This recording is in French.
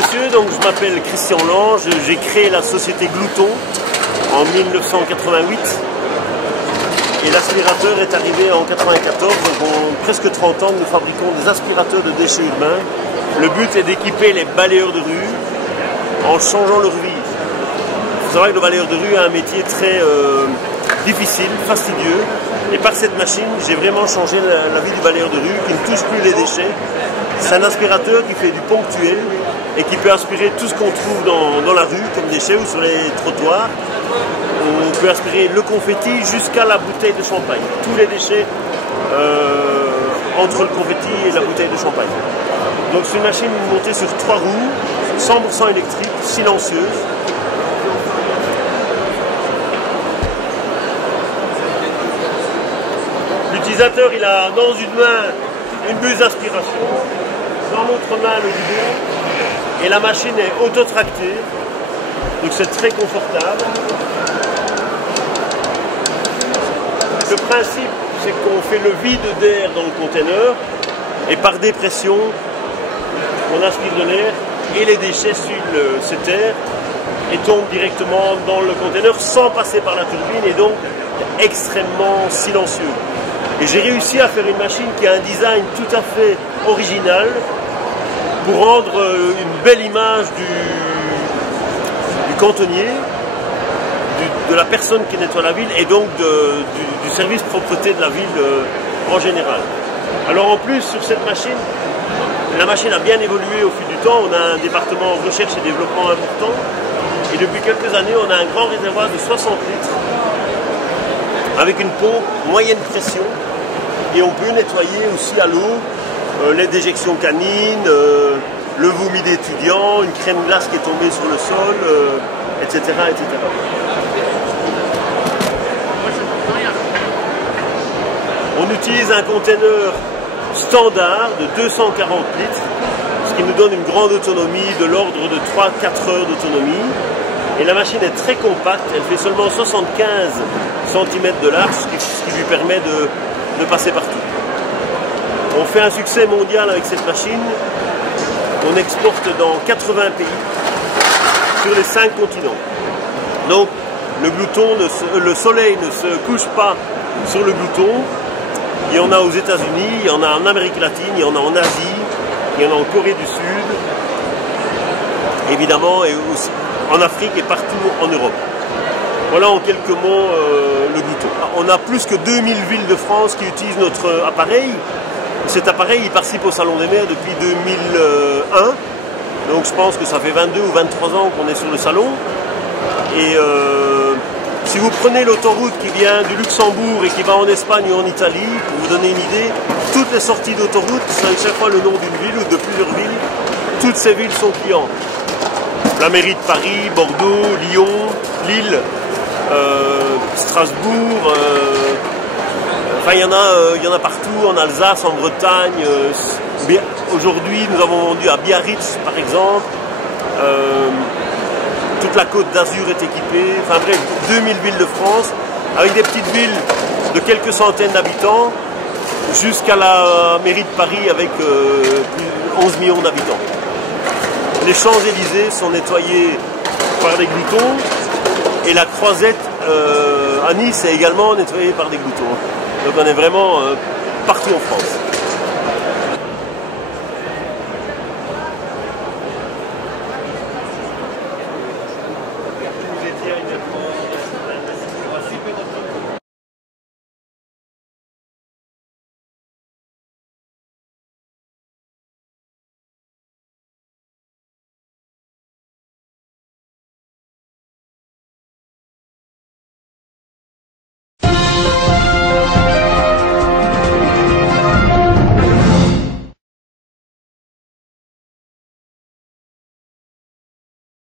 monsieur, donc je m'appelle Christian Lange, j'ai créé la société Glouton en 1988 et l'aspirateur est arrivé en 1994, donc en presque 30 ans nous fabriquons des aspirateurs de déchets urbains. Le but est d'équiper les balayeurs de rue en changeant leur vie. Il faut savoir que le balayeur de rue a un métier très difficile, fastidieux, et par cette machine j'ai vraiment changé la vie du balayeur de rue qui ne touche plus les déchets. C'est un aspirateur qui fait du ponctuel et qui peut aspirer tout ce qu'on trouve dans la rue comme déchets ou sur les trottoirs. On peut aspirer le confetti jusqu'à la bouteille de champagne. Tous les déchets entre le confetti et la bouteille de champagne. Donc c'est une machine montée sur 3 roues, 100% électrique, silencieuse. L'utilisateur il a dans une main une buse d'aspiration, dans l'autre main le guidon, et la machine est autotractée, donc c'est très confortable. Le principe c'est qu'on fait le vide d'air dans le conteneur et par dépression on aspire de l'air et les déchets suivent cet air et tombent directement dans le conteneur sans passer par la turbine et donc extrêmement silencieux. Et j'ai réussi à faire une machine qui a un design tout à fait original pour rendre une belle image du cantonnier, de la personne qui nettoie la ville et donc du service propreté de la ville en général. Alors en plus sur cette machine, la machine a bien évolué au fil du temps, on a un département recherche et développement important et depuis quelques années on a un grand réservoir de 60 litres avec une pompe moyenne pression et on peut nettoyer aussi à l'eau les déjections canines, le vomi d'étudiants, une crème glace qui est tombée sur le sol, etc., etc. On utilise un conteneur standard de 240 litres, ce qui nous donne une grande autonomie de l'ordre de 3-4 heures d'autonomie. Et la machine est très compacte, elle fait seulement 75 cm de large, ce qui lui permet de passer partout. On fait un succès mondial avec cette machine, on exporte dans 80 pays, sur les 5 continents. Donc le glouton, le soleil ne se couche pas sur le glouton. Il y en a aux États-Unis, il y en a en Amérique latine, il y en a en Asie, il y en a en Corée du Sud, évidemment, et aussi en Afrique et partout en Europe. Voilà en quelques mots le glouton. On a plus que 2000 villes de France qui utilisent notre appareil. Cet appareil il participe au Salon des maires depuis 2001, donc je pense que ça fait 22 ou 23 ans qu'on est sur le salon. Et si vous prenez l'autoroute qui vient du Luxembourg et qui va en Espagne ou en Italie, pour vous donner une idée, toutes les sorties d'autoroute, c'est à chaque fois le nom d'une ville ou de plusieurs villes, toutes ces villes sont clients. La mairie de Paris, Bordeaux, Lyon, Lille, Strasbourg, enfin il y en a partout, en Alsace, en Bretagne. Aujourd'hui nous avons vendu à Biarritz par exemple. Toute la côte d'Azur est équipée, enfin bref, 2000 villes de France, avec des petites villes de quelques centaines d'habitants, jusqu'à la mairie de Paris avec plus de 11 millions d'habitants. Les Champs-Élysées sont nettoyés par des gloutons, et la Croisette à Nice est également nettoyée par des gloutons. Donc on est vraiment partout en France.